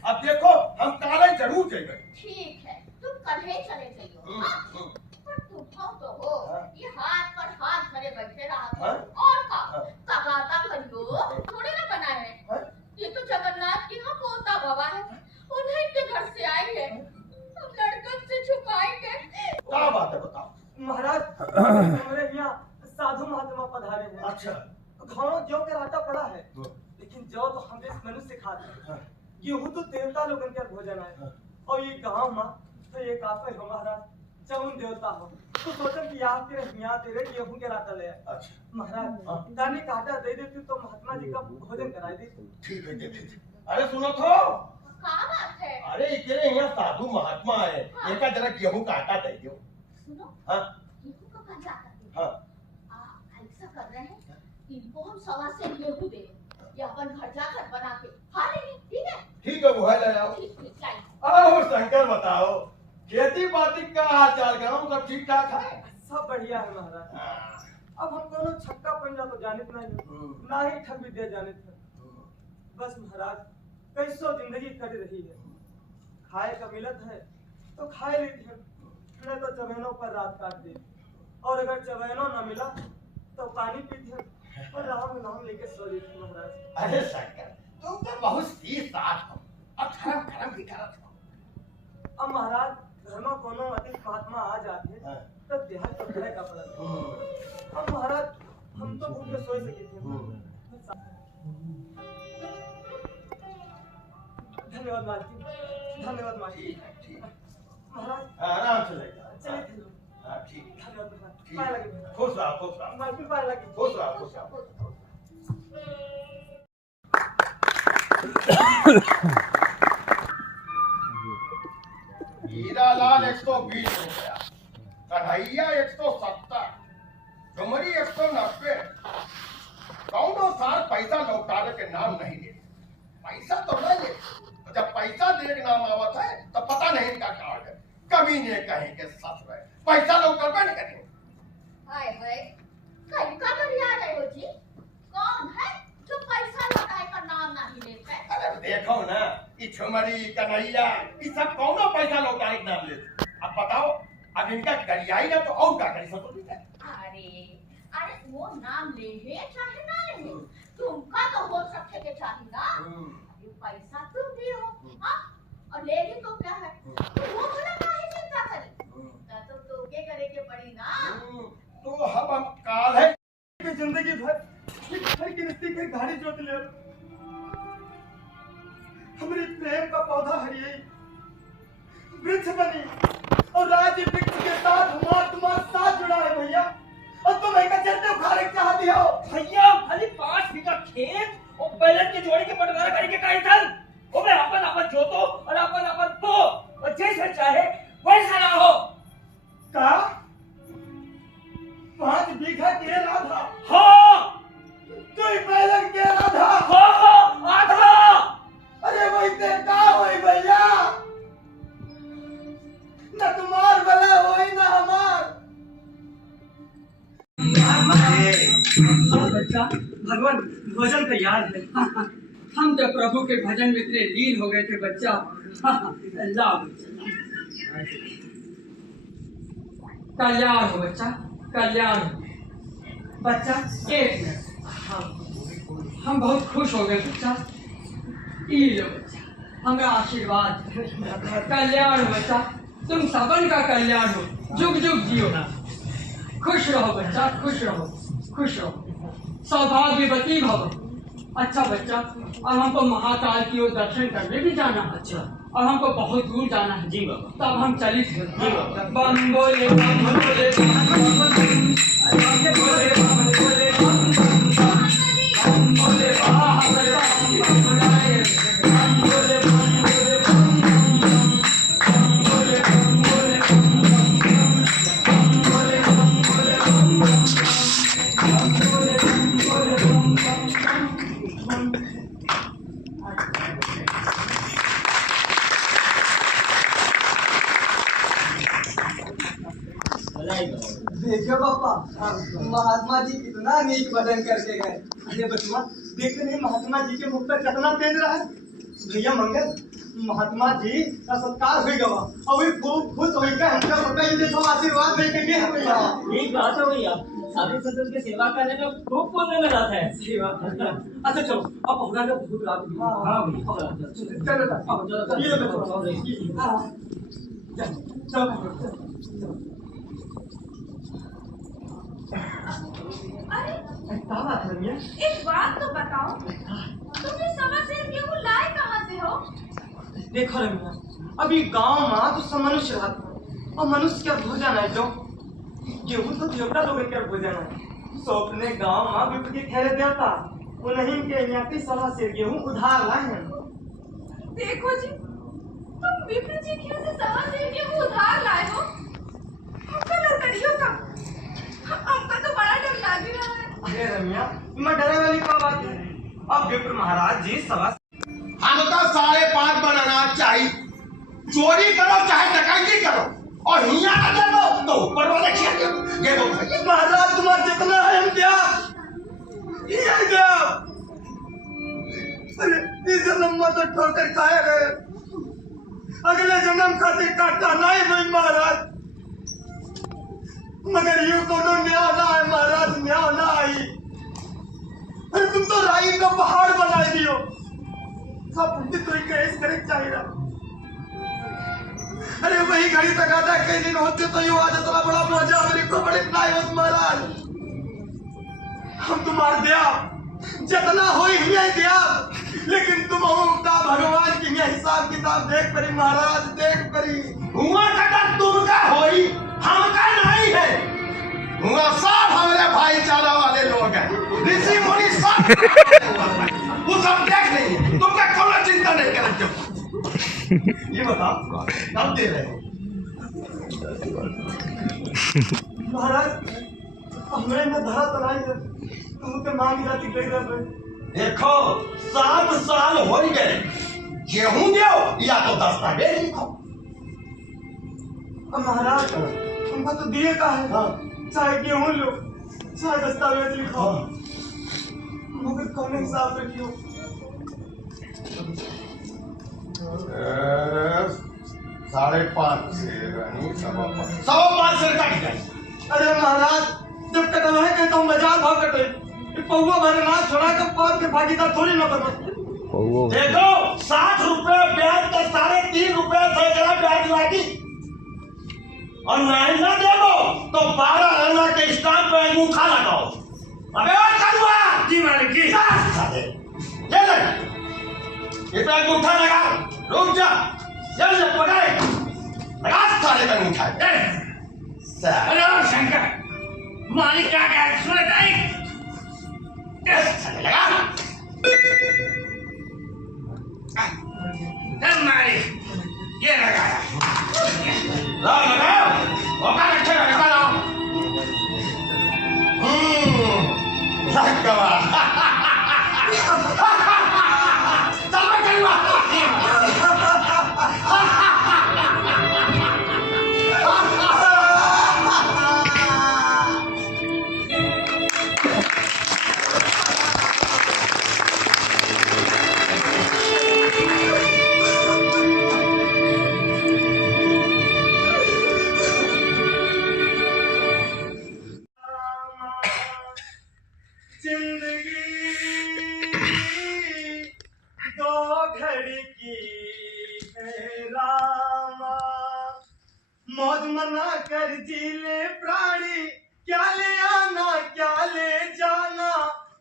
अब देखो हम काले जरूर जाएंगे। ठीक है तुम कल ही चले जाइयो। पर तुम तो हो ये हाथ पर हाथ धरे बैठे रहा और का कगाता करियो थोड़ी ना बना है। ये तो जगन्नाथ की हम पोता बाबा है उन्हीं के घर से आई है हम लड़कन से छुपाएंगे। क्या बात है बताओ। महाराज हमारे यहाँ साधु महात्मा पधारे हैं। अच्छा घाव जौ के राटा पड़ा है लेकिन जौ तो हम इस मनुष्य खाते हैं। गेहूं तो देवता लोगन के भोजन है और ये गांव में तो एक आपे हो महाराज चौन देवता हो तो सोचन कि यहाँ तेरे गेहूं के राटा ले। अच्छा महाराज दाने का आटा दे देती तो महात्मा जी का भोजन कराई देती। ठीक है दे दे। अरे सुनो तो क्या बात है। अरे इतने यहाँ साधु महात्मा है इनका जरा गेहूं का आटा दे दो। सुनो हाँ गेहूं का कहाँ जाता है। हाँ ऐसा कर रहे हैं इनको हम सवा से गेहूं दे या अपन घर जाकर बना के खा लेंगे। ठीक है ठीक है वो है ले आओ। ठीक है आओ शंकर बताओ खेती बाती का हाल चाल गाँव सब ठीक ठाक है। सब बढ़िया है महाराज। अब हम दोनों छक्का पंजा तो जानित नहीं ना ही ठग विद्या जानित है। बस महाराज कैसो जिंदगी कट रही है। खाए का मिलत है तो खाए लेती है नहीं तो चबैनों पर रात काट दे और अगर चबैनों न मिला तो पानी पीती है और राम नाम लेके सो लेती महाराज। अरे शंकर तुम तो बहुत सीध साथ हो अब धर्म धर्म की तरफ हो। अब महाराज घर में कोनो अधिक महात्मा आ जाते तो देहात तो करे का पड़ता। अब महाराज हम तो भूखे सो सके थे। धन्यवाद मालकिन धन्यवाद मालकिन। महाराज आराम से लेगा चलिए हाँ ठीक धन्यवाद महाराज। ठीक पाए लगे खुश रहो मालकिन पाए लगे खुश रहो। हीरालाल 120 हो गया कन्हैया 170 डुमरी 190। कौनो सार पैसा लौटाने के नाम नहीं ले पैसा तो ले ले जब पैसा देने के नाम आवत है तो पता नहीं इनका क्या है कभी ने कहीं के सस रहे पैसा लौटावे नहीं करेंगे। हाय हाय कहीं का बढ़िया रहे हो जी कौन है जो पैसा लौटाए का नाम नहीं लेता है। अरे देखो ना ये छुमरी कन्हैया ये सब कौनो पैसा लौटाने के नाम लेते। अब बताओ अब इनका गरियाई ना तो और क्या करी सकते नहीं है। अरे वो नाम ले चाहे ना ले तुमका तो हो सकते के चाहिए ना। ये पैसा तुम भी हो हाँ और ले ली तो क्या है तो वो भला काहे चिंता करी तो तुमके करे के पड़ी ना। तो हम काल है कि जिंदगी भर घर की मिट्टी के घाड़ी जोत ले हमारी प्रेम का पौधा हरिये वृक्ष बनी और राज्य वृक्ष के साथ हमारा तुम्हारा साथ जुड़ा है भैया और तुम एक चलते उखाड़े चाहती हो। भैया खाली 5 बीघा खेत और बैलन के जोड़ी के बंटवारा करके काहे थल ओबे अपन जोतो और अपन तो और जैसे चाहे वैसा ना हो का 5 बीघा के राधा हाँ तू बैलन के राधा हाँ आधा। अरे वैसे का होई भैया न तुम्हार भला होई न हमार। बच्चा भगवान भोजन तैयार है। हम तो प्रभु के भजन में इतने लीन हो गए थे बच्चा। अल्लाह कल्याण हो बच्चा कल्याण। बच्चा एक मिनट हम बहुत खुश हो गए बच्चा। ये लो बच्चा हमें आशीर्वाद, कल्याण बच्चा, तुम सबन का कल्याण हो, जुग जुग जियो ना, खुश रहो बच्चा, खुश रहो, खुश रहो, सौभाग्यवती भव। अच्छा बच्चा, और हमको महाकाल की ओर दर्शन करने भी जाना है। अच्छा, और हमको बहुत दूर जाना है। जी बाबा, तब हम चली थे। बम बोले बम बोले देखो पापा, महात्मा जी कितना नीक भजन करके गए। अरे बचुआ, देखे नहीं महात्मा जी के मुख पर कितना तेज रहा है। भैया मंगल, महात्मा जी का सत्कार हुई गवा और वे खूब खुश होकर हमका मौका ये देखो आशीर्वाद दे के गए भैया। एक बात है भैया, साधु संतों की सेवा करने में खूब पुण्य मिला है। अच्छा चलो, अब होगा ना बहुत रात हुई। हाँ भैया, चलो ये चलो। अरे क्या बात है रमिया? एक बात तो बताओ, तुम ये सवा सेर गेहूं लाए कहाँ से हो? देखो रमिया, अभी गांव में तो सब मनुष्य रहते और मनुष्य क्या भोजन है जो गेहूं तो देवता लोग क्या भोजन है। सो अपने गांव में विपत्ति ठहरे देवता उन्हीं के यहाँ की सवा सेर गेहूं उधार लाए हैं। देखो जी, तुम विप्र जी के से सवा सेर गेहूं उधार लाए हो। हमको लड़कड़ियों का, हमको तो बड़ा डर लग रहा है। अरे रमिया, मैं डरे वाली क्या बात है? अब विप्र महाराज जी सवा हमको 5.5 मन अनाज चाहिए। चोरी करो चाहे डकैती करो और हिया न दे दो तो ऊपर वाले खेल ये दो भाई। महाराज तुम्हारा जितना है हम क्या ये क्या? अरे इस जन्म में तो ठोकर खाए गए, अगले जन्म खाते काटा नहीं भाई महाराज। मगर यूं कोनो न्याय ना है महाराज, न्याय ना आई। अरे तुम तो राई का पहाड़ बना दियो, सब पंडित तो केस करे चाहिए। अरे वही घड़ी तक आता कई दिन होते तो यूं आज इतना बड़ा मजा मेरे को बड़े नहीं होत महाराज। हम तुम्हार दिया जितना होई हिया दिया, लेकिन तुम का भगवान की हिसाब किताब देख परी महाराज, देख परी। हुआ कटर तुमका होई, हमका नहीं है। हुआ सब हमारे भाईचारा वाले लोग हैं, ऋषि मुनि सब वो सब देख लेंगे, तुमका कोई चिंता नहीं करेंगे। ये बताओ कब दे रहे हो? महाराज हमरे में धरा तलाई है, तुम के मांग जाती कह रहे। देखो 7 साल हो गए, गेहूं दो या तो दस्तावेज लिखो। अब महाराज हमको तो दिए का है। हाँ। चाहे गेहूं लो चाहे दस्तावेज लिखो। हाँ। मगर कौन हिसाब रखियो? 5.5 सेर यानी 5.5 सेर कट गए। अरे महाराज जब कटवा है तो बाजार भाव कटे, पौवा भरे ना छोड़ा के पार के भागीदार थोड़ी ना बनो। देखो 60 रुपए ब्याज का 3.5 रुपए सैकड़ा ब्याज लागी और नहीं ना देवो तो 12 आना के स्टाम्प पे अंगूठा लगाओ। अबे और करुआ जी मालिक जी। ये ले, ये पे अंगूठा लगा, रुक जा, जल्दी पकड़ लगा सारे का अंगूठा। अरे शंकर, मालिक क्या कह रहे सुने नहीं? लगा मालिक ये लगाया। लगाओ और अच्छा लगाओ। लगा चल मैं करूँगा। जिंदगी मौज मना कर जीले प्राणी, क्या ले आना क्या ले जाना।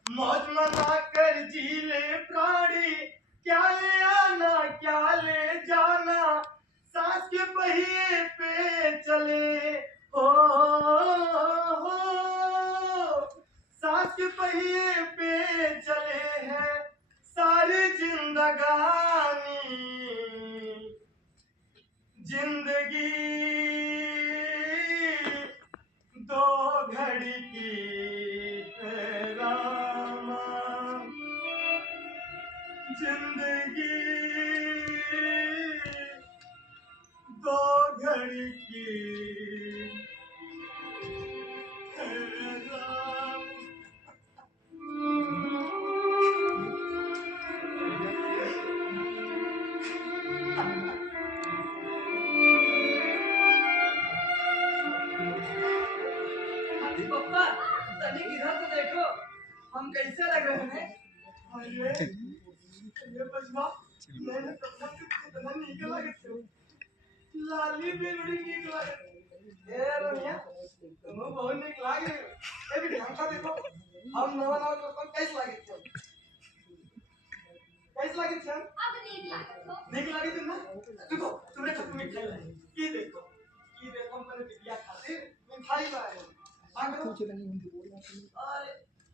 मौज मना कर जीले प्राणी, क्या ले आना क्या ले जाना। सांस के पहिए पे चले हो, सांस के पहिए पे चले हैं सारी जिंदगानी। जिंदगी दो घड़ी की है रामा, जिंदगी दो घड़ी की है राम। पप्पा तनिक इधर तो देखो, हम कैसे लग रहे हैं। अरे ये बचवा मैंने कहा कि कितना नीक लगे थे, लाली भी बड़ी नीक लगे। ए रमिया तुम बहुत नीक लागे। ए भी ढंग से देखो हम नवा नवा कपड़ा कैसे लागे थे, कैसे लागे थे। अब नीक लागत हो। नीक लागे थे ना। देखो तुम्हें छत में खेल रहे ये देखो मैंने बिटिया खातिर मिठाई लाए। अरे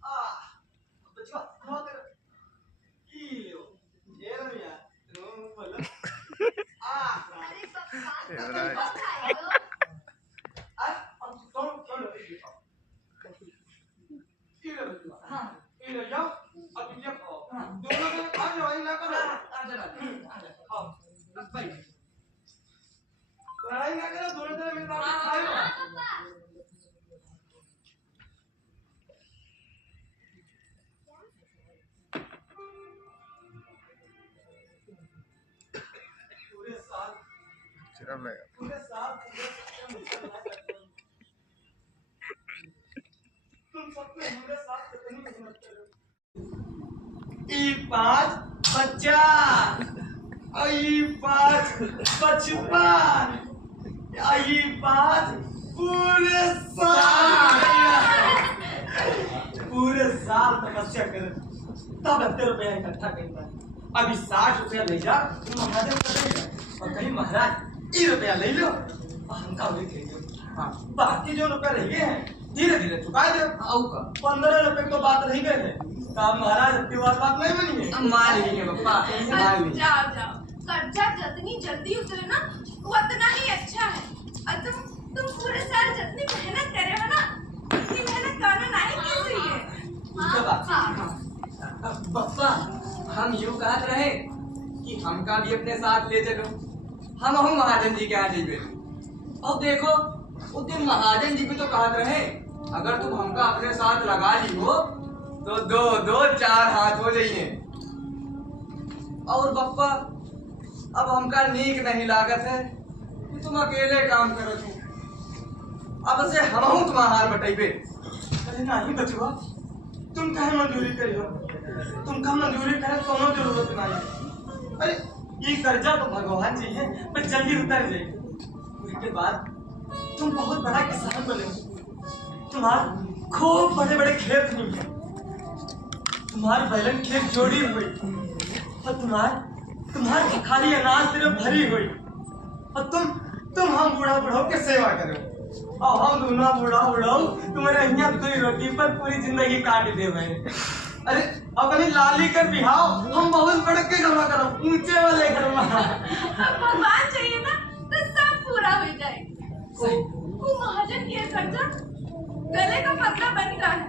आ बचवा बहुत की लो ये रमिया तुम बोलो आ। अरे पप्पा तुम खाओ। अब कौन ये लो बचवा। हाँ ये लो जाओ अब बिटिया खाओ। दोनों में खा लड़ाई ना करो। खाओ बस भाई लड़ाई ना करो, दोनों तरफ मिलकर खाओ। पप्पा पूरे साल तुम सबको मेरे साथ कितनी मेहनत कर रहे हो। ई 5 50 और ई 5 55 ई 5 पूरे साल तपस्या कर तब 80 रुपया इकट्ठा करता है। अभी 60 रुपया ले जा महादेव कर देगा और कहीं महाराज ये रुपया ले लो और हमका उन्हें दे दो। हाँ बाकी जो रुपया रह गए हैं धीरे धीरे चुका दो। 15 रुपए तो बात रह गए हैं। काम महाराज आपकी बात नहीं बनी है। मान लेंगे पप्पा, मान लेंगे। जाओ जाओ, कर्जा जितनी जल्दी उतरे ना उतना ही अच्छा है। और तुम पूरे साल जितनी मेहनत करे हो ना उतनी मेहनत करना नहीं की है। पप्पा हम यूं कहते रहे कि हमका भी अपने साथ ले चलो, हम महाजन जी के यहाँ जाइए। और देखो उस दिन महाजन जी भी तो कहते रहे अगर तुम हमका अपने साथ लगा ली हो तो दो दो 4 हाथ हो जाइए। और पप्पा अब हमका नीक नहीं लागत है कि तुम अकेले काम करो तुम, अब से हम तुम्हार बटेबे। अरे नहीं बचवा तुम कहे मंजूरी करियो, तुमका मंजूरी करे कोनो जरूरत नहीं। अरे ये कर्जा तो भगवान जी है पर जल्दी उतर जाएगी। उसके बाद तुम बहुत बड़ा किसान बने, तुम्हारे खूब बड़े बड़े खेत नहीं है, तुम्हारे बैलन खेत जोड़ी हुई और तुम्हारी खाली अनाज सिर्फ भरी हुई और तुम हम बूढ़ा बुढ़ाओ के सेवा करो और हम दूना बूढ़ा बुढ़ाओ तुम्हारे यहाँ कोई रोटी पर पूरी जिंदगी काट दे भाई। अरे अपनी लाली कर बिहाओ, हम बहुत बड़े के घर में करो, ऊंचे वाले घर में। भगवान चाहिए ना तो सब पूरा हो जाए। वो महाजन के कर्जा गले का पतला बन गया है।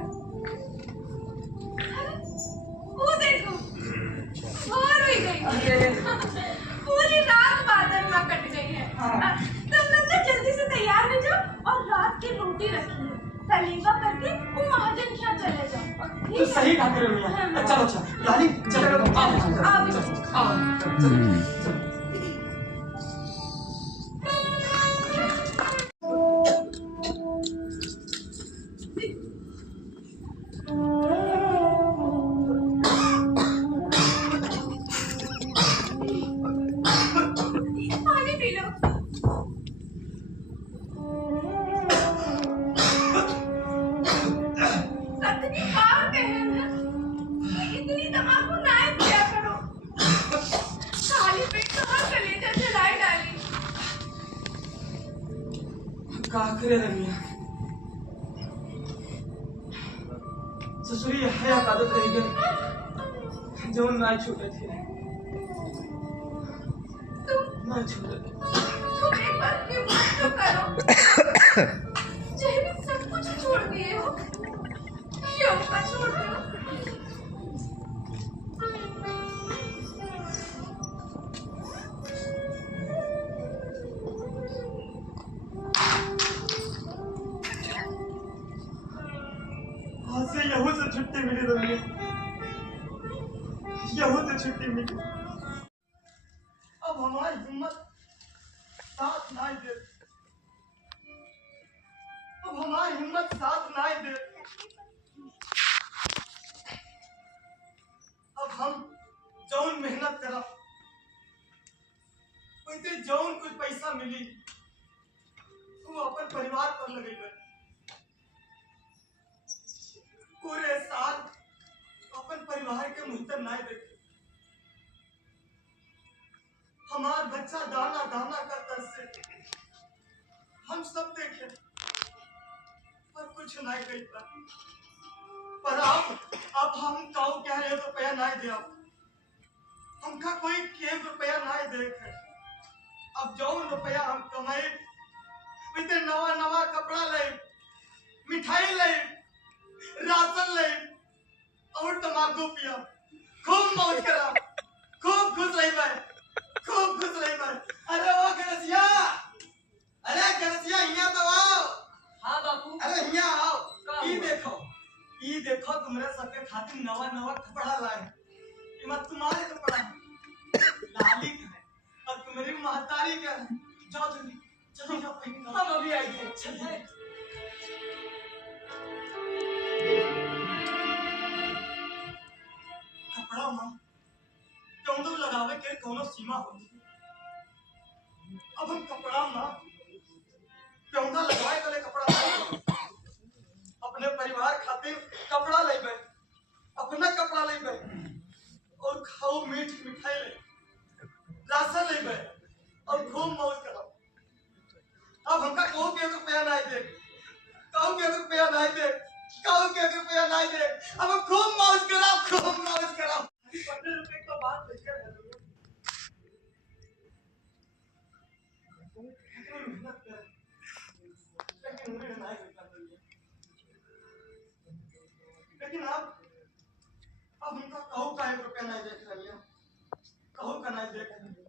अरे, वो देखो और भी गई पूरी रात बादल में कट गई है। तुम लोग ना जल्दी से तैयार हो जाओ और रात की रोटी रखी है तलीबा करके वो महाजन के यहाँ चले जाओ। तो सही बात कर रही है। अच्छा लाली चलो आओ। तुमने कहाँ कलेजा जलाई डाली? का करे रमिया, ससुरी हया आदत रह गई जो ना छूटे थे, ना छूटे। तुम एक बार हिम्मत तो करो। जैविक सब कुछ छोड़ दिए हो, क्यों का छोड़ दो? आज से यहू से छुट्टी मिली रमिया, यहू से छुट्टी मिली। अब हमारी हिम्मत साथ ना दे, अब हमारी हिम्मत साथ ना दे। अब हम जौन मेहनत करा, उनसे जौन कुछ पैसा मिली वो अपन परिवार पर लगे। पूरे साल अपन परिवार के मुंह पर ना देखे। हमारा बच्चा दाना दाना का तरसे, हम सब देखे पर कुछ नहीं कही था। पर अब हम काऊ क्या है रुपया नहीं दे, हमका कोई 1 रुपया नहीं देखे। अब जो रुपया हम कमाए उसे नवा नवा कपड़ा ले, मिठाई ले, राशन ले और तमाकू पिया, खूब मौज करा, खूब खुश रही भाई, खूब खुश रही भाई। अरे ओ गणसिया, अरे गणसिया यहाँ तो आओ। हाँ बापू। अरे यहाँ आओ। ये देखो तुम्हारे सबके खातिर नवा नवा कपड़ा लाए। ये मत तुम्हारे कपड़ा है, लाली का है और तुम्हारी महतारी का है। जाओ जल्दी, चलो जाओ पहन। हम अभी आई थे, चलिए। कपड़ा मां क्यों तो लगावे के कोनो सीमा होती है। अब हम कपड़ा मां क्यों तो लगाए के कपड़ा अपने परिवार खातिर कपड़ा लेबे, अपना कपड़ा लेबे और खाओ मीठ मिठाई ले, राशन लेबे और खूब मौज करो। अब हमका कहू के रुपया नहीं दे, कहू के रुपया नहीं दे, कहू के रुपया नहीं दे। अब हम खूब मौज करो, खूब मौज करो। 15 रुपए तो बात लेकर है लेकिन अब उनका कहू का 1 रुपया नहीं देख रही है, कहू का नहीं देख रही।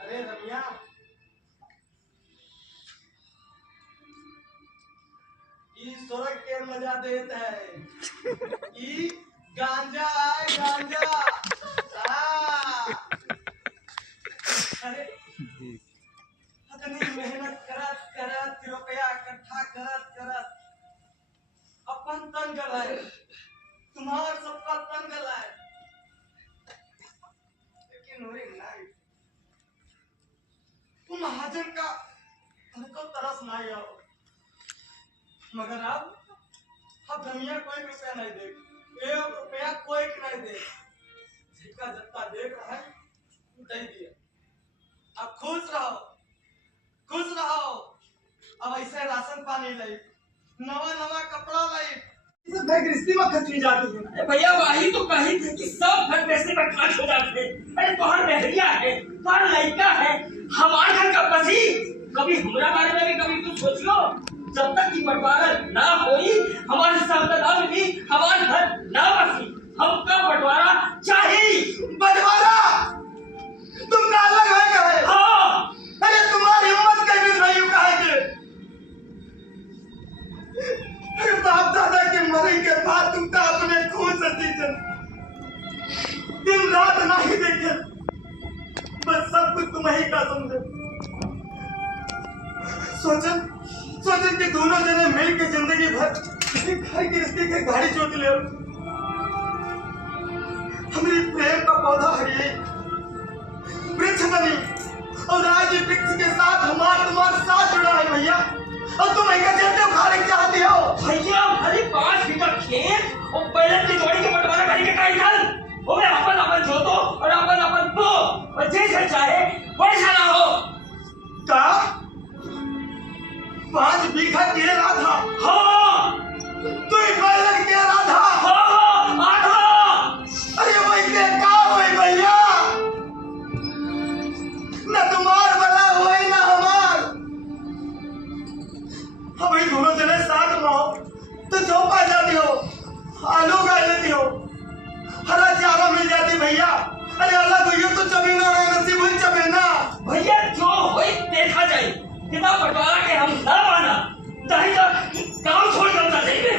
अरे रमिया, ये स्वर्ग के मजा देता है, ये गांजा है गांजा। अरे इतनी मेहनत करत करत रुपया इकट्ठा करत करत अपन तन गलाए, तुम्हारा सबका तन गलाए, लेकिन वे नहीं। तुम महाजन का हमको तरस नहीं आओ, मगर अब दुनिया कोई रुपया नहीं दे, 1 रुपया कोई नहीं दे। जिसका जत्ता देख रहा है दे दिया। अब खुश रहो, खुश रहो। अब ऐसे राशन पानी ले, नवा नवा कपड़ा ले, सब गृहस्थी में खर्च की जाती है। अरे भैया वही तो कही थी कि सब घर पैसे में खर्च हो जाते हैं। अरे तुम्हारा बहरिया है, तुम्हारा लड़का है, हमारे घर का बसी। कभी हमारा बारे में भी कभी कुछ सोचियो। जब तक की बंटवारा ना होई, हमारे संतान भी हमारे घर ना बसी। हमका बंटवारा चाहिए। बंटवारा तुम का अलग है क्या है? हाँ। अरे तुम्हारी हिम्मत कभी नहीं है के? अरे बाप दादा के मरे के बाद तुम तो अपने खून से जीते, दिन रात नहीं देखे, बस सब कुछ तुम्हें का समझे। सोचन कि दोनों जने मिल के जिंदगी भर घर गृहस्थी के गाड़ी जोत ले, हमारी प्रेम का पौधा हरिए, प्रेम वृक्ष के साथ तुम्हारा साथ जुड़ा है भैया, और तुम एक जैसे उखाड़े चाहते हो भैया। अरे 5 बीघा खेत और बैलन की जोड़ी के बंटवारा करके का इधर ओए अपन अपन जोतो और अपन अपन बो और जैसे चाहे वैसा ना हो का 5 बीघा के रहा था। हाँ तू बैलन के रहा था। हाँ आधा। अरे वही के का होई भैया, न तुम्हार वाला होई ना हमार। हम ही दोनों जने साथ में हो तो जो पा जाती हो, आलू गा लेती हो, हरा चारा मिल जाती भैया। अरे अलग हुई तो जमीन और नसीब हुई जमीना। भैया जो होई देखा जाए, कितना बंटवारा के हम ना माना नहीं तो काम छोड़ कर ना जाइए।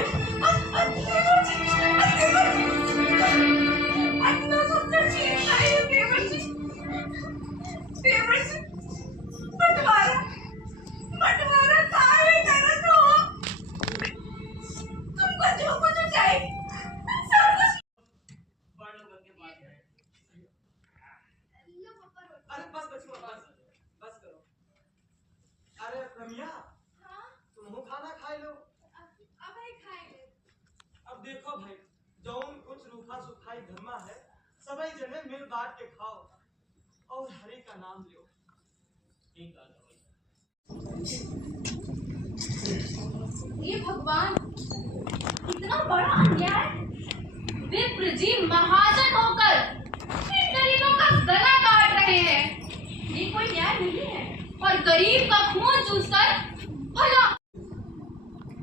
बंटवारा काहे करत हो? तुमको जो कुछ चाहिए सब कुछ। अरे बस बस करो। अरे रमिया, हाँ? तुम खाना खाए लो। अब ही खाएंगे। अब देखो भाई, जौन कुछ रूखा सुखाई धर्मा है, सभी जने मिल बांट के खाओ और हरि का नाम लो। ये भगवान, कितना बड़ा अन्याय। विप्र जी महाजन होकर इन गरीबों का गला काट रहे हैं। ये कोई न्याय नहीं है। और गरीब का खून चूसकर भला।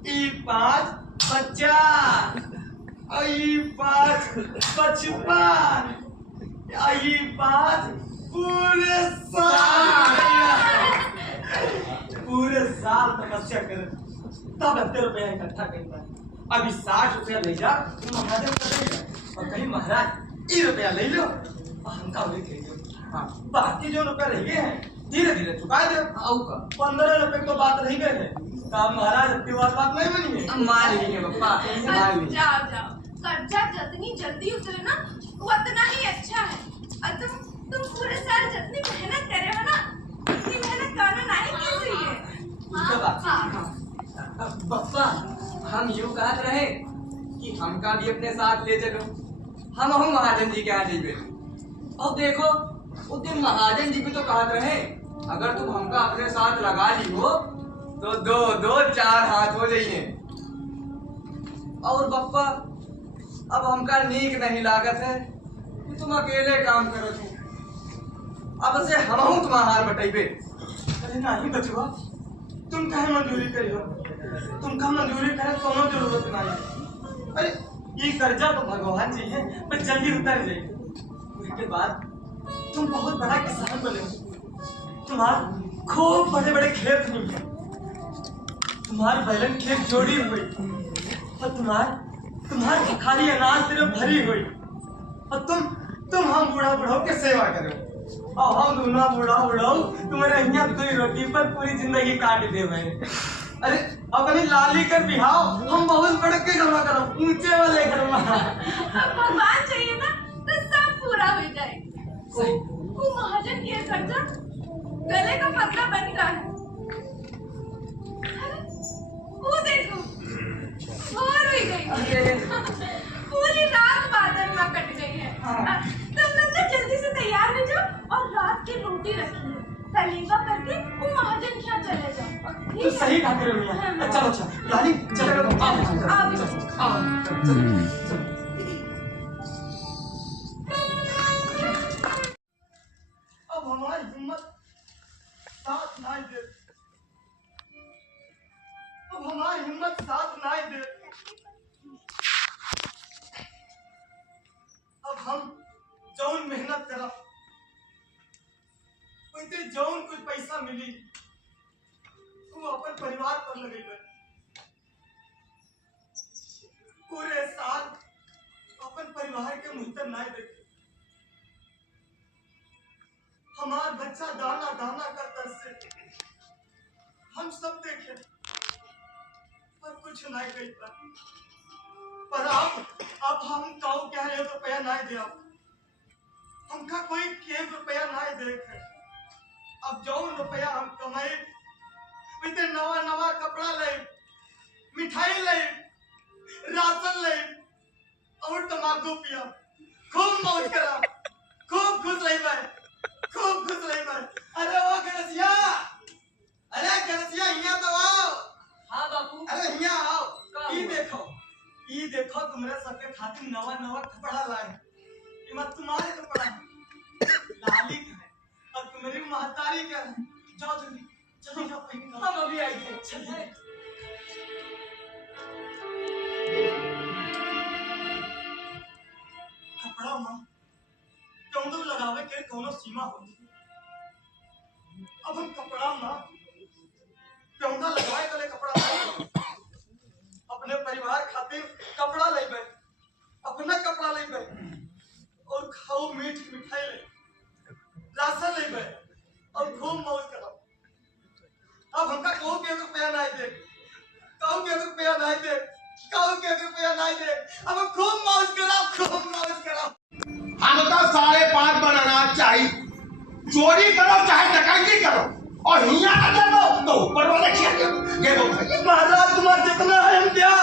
ई 5 50 और ई 5 55 और ई 5 पूरे साल तपस्या कर तब 70 रुपया इकट्ठा करता है। अभी 60 रुपया ले जा महाजन कर देगा, और कहीं महाराज ये रुपया ले लो और हमका उन्हें दे दो। हाँ, बाकी जो रुपया रह गए हैं धीरे धीरे चुका दो। 15 रुपए तो बात रही गए है। काम महाराज अपनी बात नहीं बनी है। मान लेंगे पप्पा, मान लेंगे। जाओ कर्जा जितनी जल्दी उतरे ना उतना ही अच्छा है। और तुम पूरे साल जितनी मेहनत करे हो ना उतनी मेहनत करना नहीं कैसी है। पप्पा हम यूँ कहते रहे कि हमका भी अपने साथ ले चलो, हम हूँ महाजन जी के यहाँ जाइए। और देखो उस दिन महाजन जी भी तो कहते रहे अगर तुम हमका अपने साथ लगा ली हो तो 2-4 हाथ हो जाइए। और पप्पा अब हमका नीक नहीं लागत है कि तुम अकेले काम करो तुम, अब से हम हूँ तुम्हार बटेबे। अरे नहीं बचवा, तुम कहे मंजूरी करियो, तुमका मंजूरी करे कोनो जरूरत नहीं। अरे ये कर्जा तो भगवान जी है, पर जल्दी उतर जाए। उसके बाद तुम बहुत बड़ा किसान बने हो, तुम्हारे खूब बड़े बड़े खेत हुए, तुम्हारी बैलन खेत जोड़ी हुई, और तुम्हारी खाली अनाज सिर्फ भरी हुई, और तुम हम बूढ़ा बुढ़ाओ के सेवा करो, और हम दूना बूढ़ा बुढ़ाओ तुम्हारे यहाँ 2 रोटी पर पूरी जिंदगी काट दे भाई। अरे अपनी लाली कर बिहाओ, हम बहुत बड़े के घर करो, ऊंचे वाले घर में। भगवान चाहिए ना तो सब पूरा हो जाए। वो महाजन की कर्जा गले का पतला बन रहा है। अरे, वो देखो भोर हो गई। पूरी रात बादल में कट गई है। तुम लोग ना जल्दी से तैयार हो जाओ और रात की रोटी रखी है, तलीबा करके वो महाजन के यहाँ चले जाओ। तो सही कहा करो मियां। अच्छा अच्छा लाली चलो आओ। अब हमारी हिम्मत साथ नहीं दे, अब हमारी हिम्मत साथ नहीं दे। अब हम जौन मेहनत करा उनसे जौन कुछ पैसा मिली वो अपन परिवार पर लगे गए। पूरे साल अपन परिवार के मुंह तर नहीं देखे। हमार बच्चा दाना दाना का तरसे हम सब देखे पर कुछ नहीं कही पर अब हम काऊ कह रहे हो रुपया नहीं दे, हमका कोई 1 रुपया नहीं देखे। अब जो रुपया हम कमाए इतने नवा नवा कपड़ा ले, मिठाई ले, राशन ले और तंबाकू पिया, खूब मौज करा, खूब खुश रही मैं, खूब खुश रही मैं। अरे ओ गणेशिया, अरे गणेशिया यहाँ तो आओ। हाँ बापू। अरे यहाँ आओ। ये देखो तुम्हारे सबके खातिर नवा नवा कपड़ा लाए। ये मत तुम्हारे कपड़ा है, लाली का है और तुम्हारी महतारी का है। जाओ जल्दी, जल्दी जाओ पहन लो। हम अभी आएंगे। चलिए। कपड़ा मां क्यों तो लगावे के कोनो सीमा होती है। अब हम कपड़ा मां क्यों तो लगाए वाले कपड़ा लाए। अपने परिवार खातिर कपड़ा लेबे, अपना कपड़ा लेबे और खाओ मीठ मिठाई ले, राशन लेबे और खूब मौज करो। अब हमका कहू के रुपया नहीं दे, कहू के रुपया नहीं दे, कहू के रुपया नहीं दे। अब खूब मौज करो, खूब मौज करो। हम तो 5.5 बनाना चाहिए, चोरी करो चाहे डकैती करो और हिया का दो तो ऊपर वाले खेल ये वो महाराज तुम्हारा जितना है हम क्या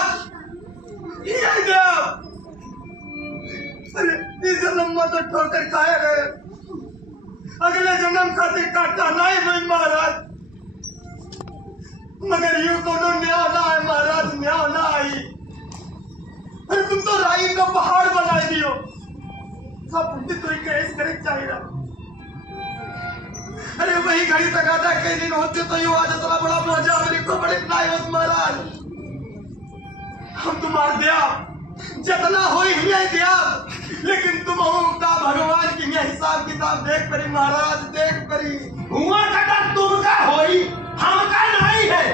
ये क्या। अरे इस जन्म में तो ठोकर खाए गए, अगले जन्म खातिर काटा नहीं भाई महाराज। मगर यूं कोनो न्याय ना है महाराज, न्याय ना आई। अरे तुम तो राई का पहाड़ बना दियो, सब उल्टी तो केस करे चाहिए। अरे वही घड़ी तक आधा कई दिन होते तो यूं आज इतना बड़ा मजा मेरे को बड़े नहीं होत महाराज। हम तुम्हार दिया जितना होई हिया दिया, लेकिन तुम का भगवान की हिसाब किताब देख परी महाराज, देख परी। हुआ कटा तुमका होई, हमका नहीं है।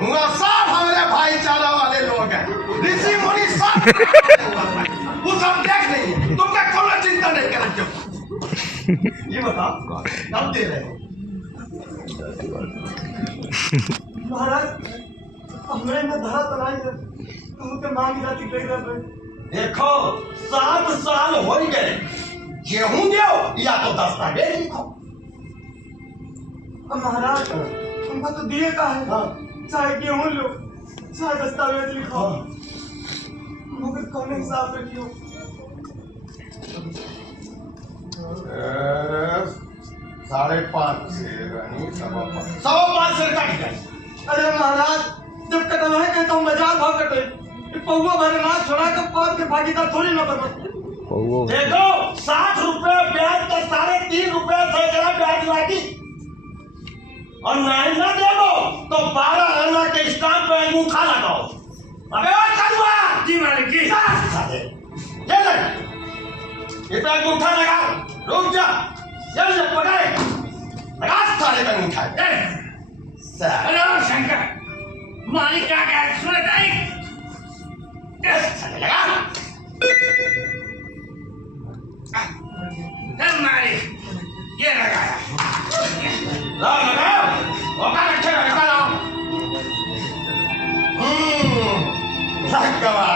हुआ सब हमारे भाईचारा वाले लोग हैं, ऋषि मुनि सब वो सब देख नहीं है, तुमका कोनो चिंता नहीं करें। ये बताओ कब दे रहे हो महाराज। हमरे में धरा तलाई है, तुम के मांग जाती कही रहे। देखो 7 साल हो गए, गेहूं दो या तो दस्तावेज लिखो। अब महाराज हमको तो दिए का है, चाहे गेहूं लो चाहे दस्तावेज लिखो, मगर कौन हिसाब रखियो। 5.5 से 5.5 से कट गए। अरे महाराज जब कटवाए के तो बाजार भाव कटे, पौवा भरे ना छोड़ा के पार के भागीदार थोड़ी ना बनो। देखो 60 रुपए ब्याज तो 3.5 रुपए सैकड़ा ब्याज लागी और नहीं ना देवो तो 12 आना के स्टाम्प पे अंगूठा लगाओ। अबे और करुआ जी मालिक जी ये लग ये पे अंगूठा लगा, रुक जा जल्दी पकड़े लगा सारे का अंगूठा। हेलो शंकर, मालिक क्या कह रहे सुने ताई लगा मालिक ये लगाया लगाओ और अच्छे लगा लाओ। लग गया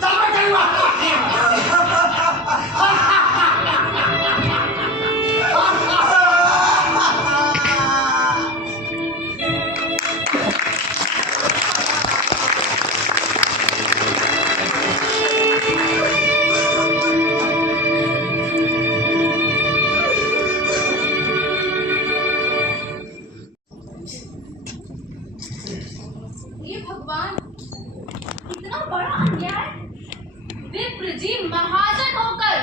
चल मैं करूँगा। ये भगवान इतना बड़ा अन्याय, विप्र जी महाजन होकर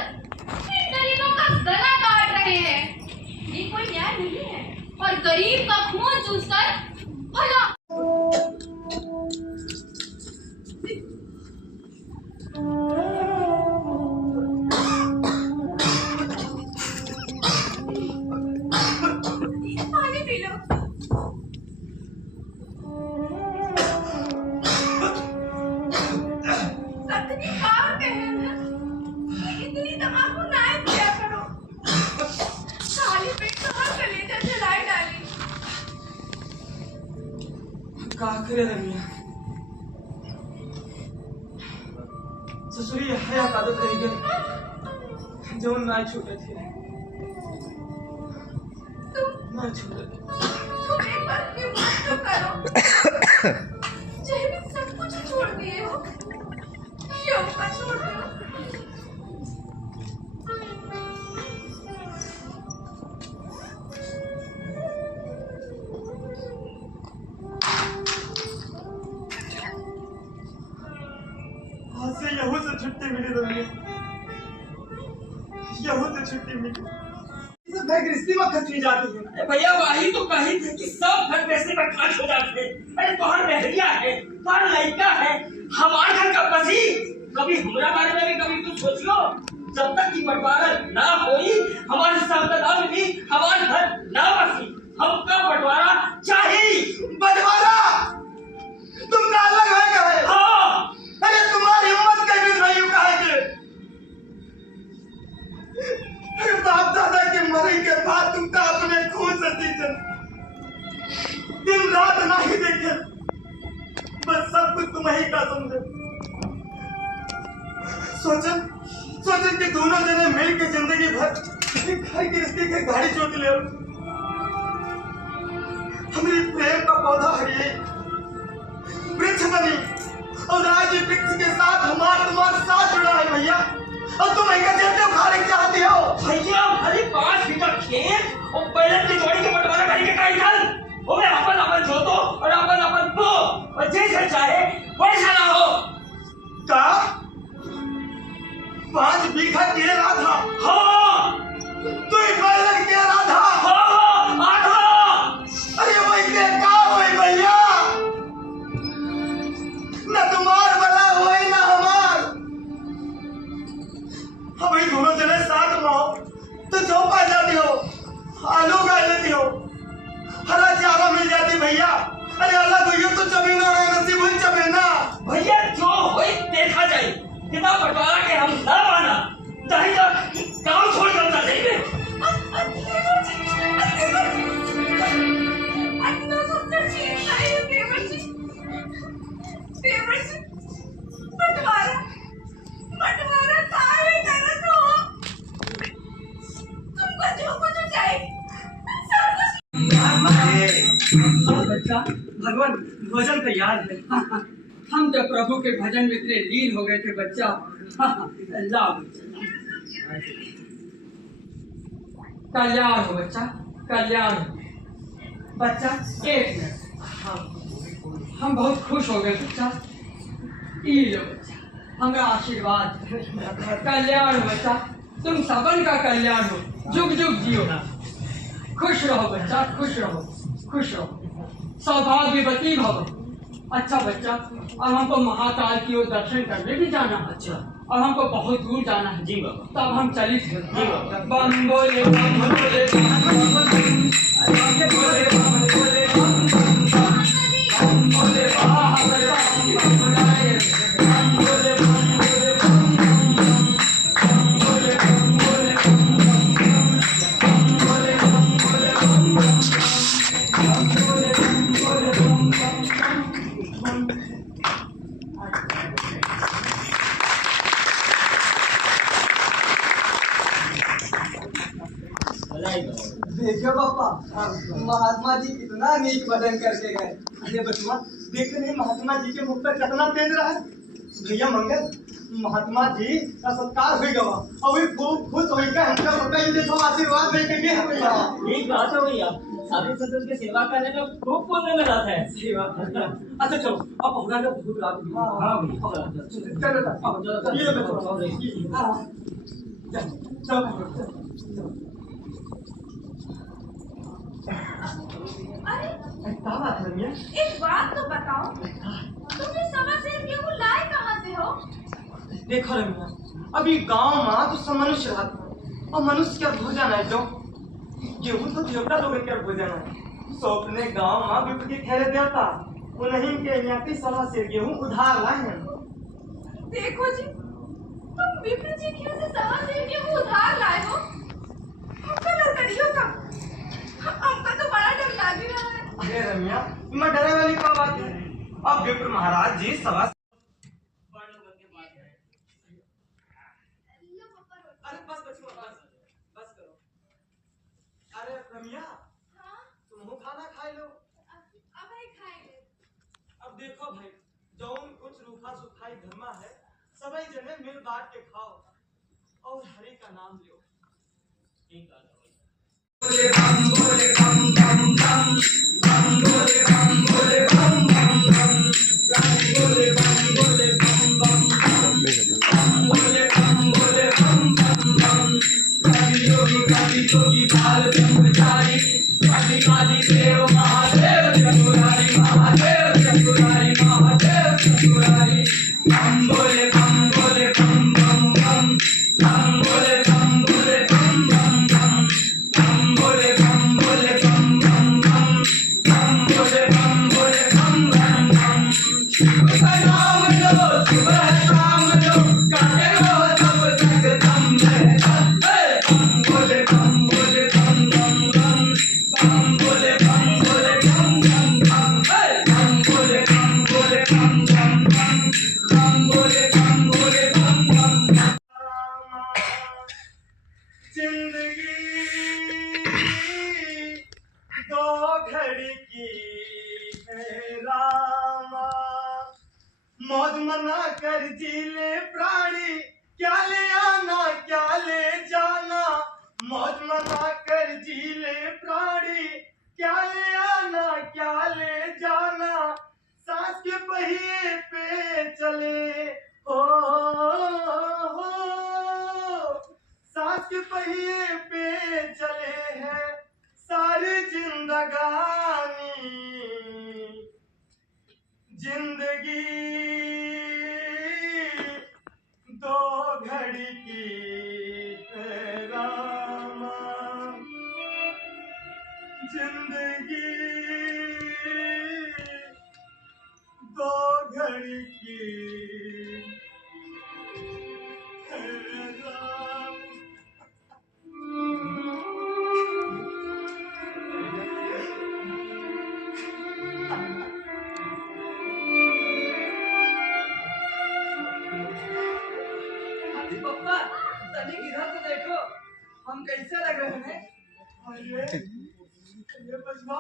इन गरीबों का गला काट रहे हैं। ये कोई न्याय नहीं है और गरीब का खून चूसकर भला पानी पी लो। इतनी बार कहे हैं कि इतनी तंबाकू ना पिया करो, खाली पेट कहाँ कलेजा जलाई डाली। का करे रमिया ससुरी हया आदत रही गई जो ना छूटे थे। ना छोड़। तुम एक बार हिम्मत तो करो। जैविक सब कुछ छोड़ दिए हो, क्यों का छोड़ रहे हो? आज से यहू से छुट्टी मिली रही, यहू से छुट्टी मिली। सब घर गृहस्थी में खर्ची जाती है। अरे भैया वही तो कही थे कि सब घर पैसे पर खर्च हो जाते हैं। अरे तोहर बहरिया है, तोहर लड़का है, हमार घर का बसी। कभी हमरा बारे में भी कभी कुछ सोचियो। जब तक की बंटवारा ना होई, हमारे संतान में भी हमार घर ना बसी। हमका बंटवारा चाहिए। बंटवारा तुमका अलग है कहे? हाँ। अरे तुम्हारी हिम्मत कैसे नहीं कहा के? अरे बाप दादा के मरे के बाद तुमका अपने खून से सींचन, दिन रात नहीं देखे, बस सब कुछ तुम्हें का समझे। सोचन कि दोनों जने मिल के जिंदगी भर एक घर गृहस्थी के गाड़ी जोत ले। हमारी प्रेम का पौधा हरिए वृक्ष बनी और आज ये वृक्ष के साथ तुम्हारा साथ जुड़ा है भैया। और तुम इनका जलते उखाड़े चाहती हो भैया। भले 5 बीघा खेत और बैलन की जोड़ी के बंटवारा करके कहीं चल। वो मैं अपन जोतो और अपन बो और जैसे चाहे वैसा ना हो। का 5 बीघा के रहा था? हाँ। तू बैलन के रहा था? हाँ आधा। अरे वो इतने का हुए भैया, न तुम्हार भला हुए न हमार। हम ही दोनों जने साथ में हो तो जो पा जाती हो, आलू गा लेती हो, हरा चारा मिल जाती भैया। अरे अलग हुई हो तो जमीना नसीब हुई जमीना। भैया जो होई देखा जाए। कितना बंटवारा के हम ना माना नहीं तो काम छोड़ कर चल जाएंगे। बंटवारा काहे करत हो? तुमको जो कुछ चाहिए सब कुछ। बच्चा भगवान भोजन तैयार है। हम तो प्रभु के भजन में इतने लीन हो गए थे बच्चा। अल्लाह कल्याण हो बच्चा, कल्याण। बच्चा एक मिनट, हम बहुत खुश हो गए बच्चा। ई लो बच्चा हमारा आशीर्वाद। कल्याण हो बच्चा, तुम सबन का कल्याण हो, जुग जुग जियो ना। खुश रहो बच्चा, खुश रहो, खुश रहो, सौभाग्यवती भव। अच्छा बच्चा, अब हमको महाकाल की ओर दर्शन करने भी जाना है। अच्छा, और हमको बहुत दूर जाना है। जी बाबा। तब हम चली थे। बम बोले बम बोले बम बोले बम बोले बम बोले बम बोले देखो पापा, महात्मा जी कितना नीक भजन करके गए। अरे बचुआ देखे नहीं महात्मा जी के मुख पर कितना तेज रहा है। भैया मंगल, महात्मा जी का सत्कार हुई गवा और भी खूब खुश होई का हमका पता ही देखो आशीर्वाद दे के गए भैया। एक बात है भैया, साधु संतों की सेवा करने में खूब पुण्य मिला है। सही बात है। अच्छा चलो अब होगा तो भूत रात। हां भैया चलो ये बचुआ हां चलो। अरे क्या बात है रम्या? एक बात तो बताओ, तुम ये सवा सेर गेहूं लाए कहाँ से हो? देखो रम्या, अभी गांव में तो सब मनुष्य रहता है और मनुष्य क्या भोजन है जो गेहूं तो देवता लोग क्या भोजन है। सो अपने गांव में विपत्ति ठहरे देवता उन्हीं के यहाँ की सवा सेर गेहूं उधार लाए हैं। देखो जी, तुम विप्र जी के से सवा सेर गेहूं उधार लाए हो। हमको लड़कड़ियों का हमका तो बड़ा डर लग रहा है। अरे रम्या, मैं डरे वाली क्या बात है? अब विप्र महाराज जी सवा अरे बस करो। अरे रम्या, अब देखो भाई, जौन कुछ रूखा सुखाई धर्मा है, सभी जने मिल बांट के खाओ और हरि का नाम लो। ठीक है बोले बम बोले बम बम बम, बम बोले बम बोले बम बम बम, बम बोले बम बोले बम बम बम, बम बोले बम बोले बम बम बम। कवि जोगी बाल ब्रह्मचारी, कवि काली देव महादेव त्रिपुरारी, महादेव त्रिपुरारी, महादेव त्रिपुरारी। बम बोले बम बम बम, बम बोले बम बम बम, बम बोले बम बम बम, बम बोले बम बम बम। शिव का नाम लो, सुबह शाम लो, गाते रहो तब तक दम रहता है। बम बोले बम बम बम, बम बोले बम बम बम, बम बोले बम बम बम, बम बोले बम बम। जिंदगी दो घड़ी की है रामा, मौज मना कर जी ले प्राणी, क्या ले आना क्या ले जाना, मौज मना कर जी ले प्राणी, क्या ले आना क्या ले जाना। सांस के पहिए पे चले हो, सांस के पहिए पे चले हैं सारी जिंदगानी। जिंदगी दो घड़ी की है रामा, जिंदगी दो घड़ी की है रामा। पप्पा तनिक इधर तो देखो, हम कैसे लग रहे हैं। ये बचवा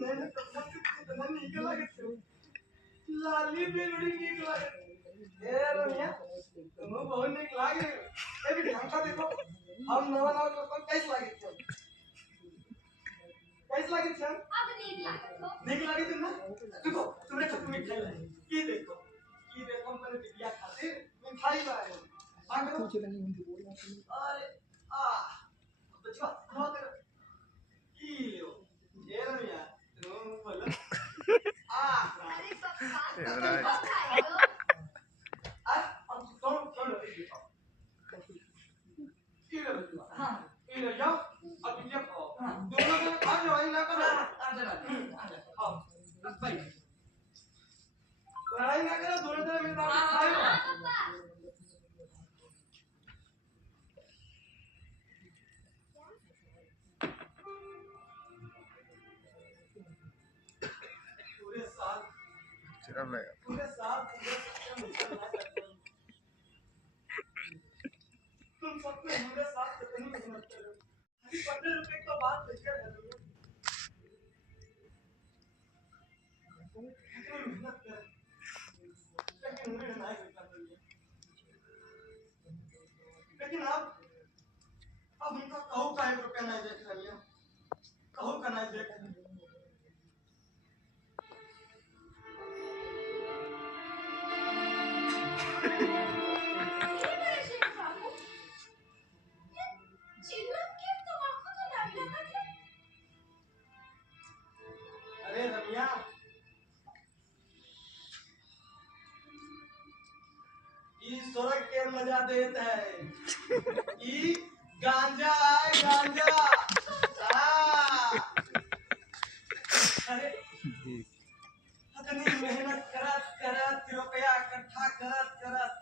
मैंने कब तक कितना नीक लगे थे, लाली भी बड़ी नीक लगे। ए रमिया तुम बहुत नीक लागे। ए भी ढंग से देखो, हम नवा नवा कपड़ा कैसे लागे थे, कैसे लागे थे। अब नीक लागत हो। नीक लागे तुम ना। देखो तुमने चक्कू में खाई लाई, की देखो हम पहले बिटिया खातिर मिठाई लाए। अरे आ बचवा खा कर की लो। ए रमिया तुम बोलो आ अरे पप्पा तुम खाए हो। अब कौन की लो बचवा। हां की लो जाओ, अब बिटिया खाओ। दोनों जने खा जाओ, ना करो। आ खाओ भाई, लड़ाई ना करो, दोनों जने मिलकर खाओ। हाँ पप्पा। पूरे साल तुम सबने हमारे साथ कितनी मेहनत करो। 15 रुपए तो बात लेकर है तुम कितनी मेहनत कर, लेकिन मुझे नहीं मिलता। लेकिन अब उनका कहू का 1 रुपया नहीं देख रही है, कहू का नहीं देख रही। अरे रमिया ई स्वर्ग के मजा देता है, ई गांजा है गांजा। अरे इतनी मेहनत करत रुपया इकट्ठा करत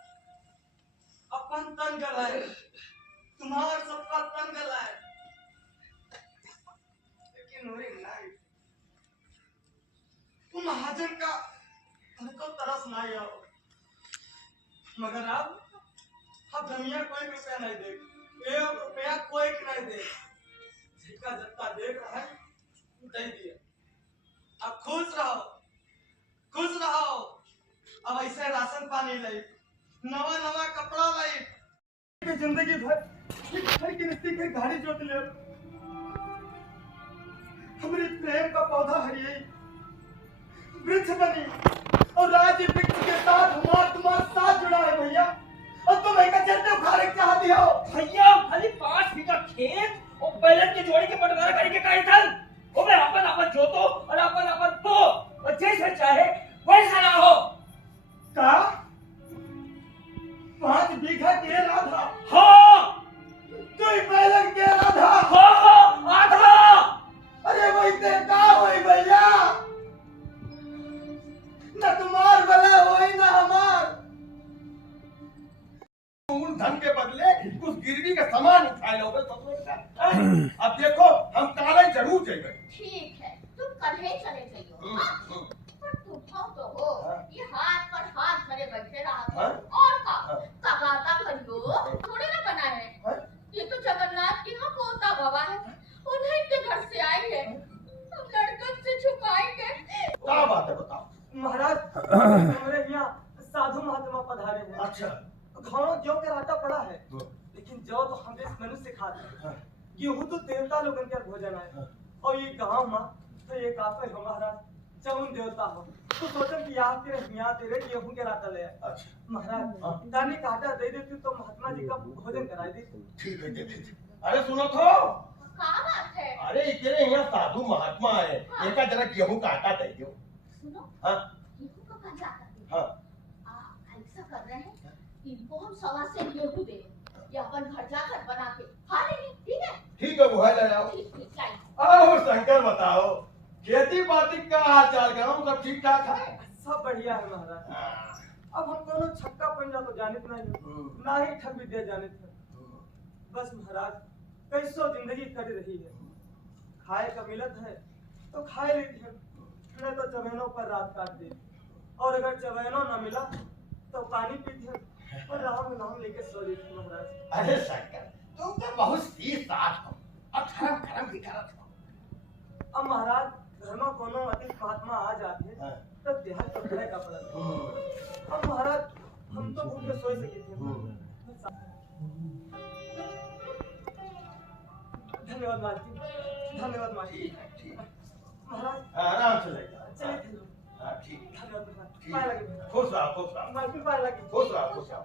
अपन तन गला है, तुम्हारा सबका तन गला है। लेकिन वही नहीं, तुम महाजन का हमको तरस नहीं आओ। मगर अब दुनिया कोई रुपया नहीं दे, 1 रुपया कोई नहीं दे। जिसका जत्ता देख रहा है दे दिया। अब खुश रहो, खुश रहो। अब ऐसे राशन पानी लाई, नवा नवा कपड़ा लाई, जिंदगी भर की के गाड़ी जोत ले। हमारी प्रेम का पौधा हरिये वृक्ष बनी और राज्य वृक्ष के साथ तुम्हारा साथ जुड़ा है भैया। और तुम एक चलते उखाड़े चाह दिया हो भैया खाली 5 बीघा खेत और बैलन की जोड़ी के बंटवारा करके कहे थल वो मैं अपन अपन जोतो और अपन अपन तो और जैसे चाहे वैसा ना हो का 5 बीघा के राधा हाँ तू बैलन के राधा हाँ आधा अरे वैसे का होई भैया न तुम्हार भला होई ना हमार। मूल धन के बदले कुछ गिरवी का सामान उठाए लो अब देखो हम काले जरूर जाएंगे। ठीक है तुम कल ही चले जाइयो। हाँ? पर तुम तो हो ये हाथ पर हाथ धरे बैठे रहा और का कगाता करियो थोड़ी ना बना है। ये तो जगन्नाथ की हम पोता बाबा है उन्हीं के घर से आई है हम लड़कन से छुपाएंगे। क्या बात है बताओ। महाराज हमारे यहाँ साधु महात्मा पधारे हैं। अच्छा घाव जौ के आटा पड़ा है लेकिन जौ तो हम इस मनुष्य खाते हैं। गेहूं तो देवता लोगन के भोजन है और ये गांव में तो ये काफे हो महाराज चौन देवता हो तो सोचन कि यहाँ तेरे गेहूं के आटा ले आए। अच्छा महाराज दाने का आटा दे देती तो महात्मा जी का भोजन करा देती। ठीक है दे दे। अरे सुनो तो क्या बात है। अरे इतने यहाँ साधु महात्मा है इनका जरा गेहूं का आटा दे दो। सुनो हाँ गेहूं का कहाँ जाता है। हाँ ऐसा कर रहे हैं इनको हम सवा से गेहूं दे या अपन घर जाकर बना के खा लेंगे। ठीक है ठीक है वो है ले जाओ। ठीक ठीक चाहिए। आओ शंकर बताओ खेती बाती का हाल चाल गाँव सब ठीक ठाक है। सब बढ़िया है महाराज। अब हम दोनों छक्का पंजा तो जानित नहीं ना ही ठग विद्या जानित है। बस महाराज कैसो जिंदगी कट रही है। खाए का मिलत है तो खाए लेती है नहीं तो चबैनों पर रात काट दे और अगर चबैनों न मिला तो पानी पीती है और राम नाम लेके सो लेती महाराज। अरे शंकर तुम तो बहुत सीधा साथ हो अब धर्म धर्म दिखात हो। अब महाराज घर में कोनो अति महात्मा आ जाते हाँ। तो देहात तो करे का पड़ता। अब महाराज हम तो भूख के सोई सके थे। धन्यवाद मालती धन्यवाद मालती। महाराज आराम से ले जाओ। चलिए थे हाँ ठीक धन्यवाद महाराज। ठीक पाए लगे खुश रहो खुश रहो मालती पाए लगे। खुश रहो खुश रहो।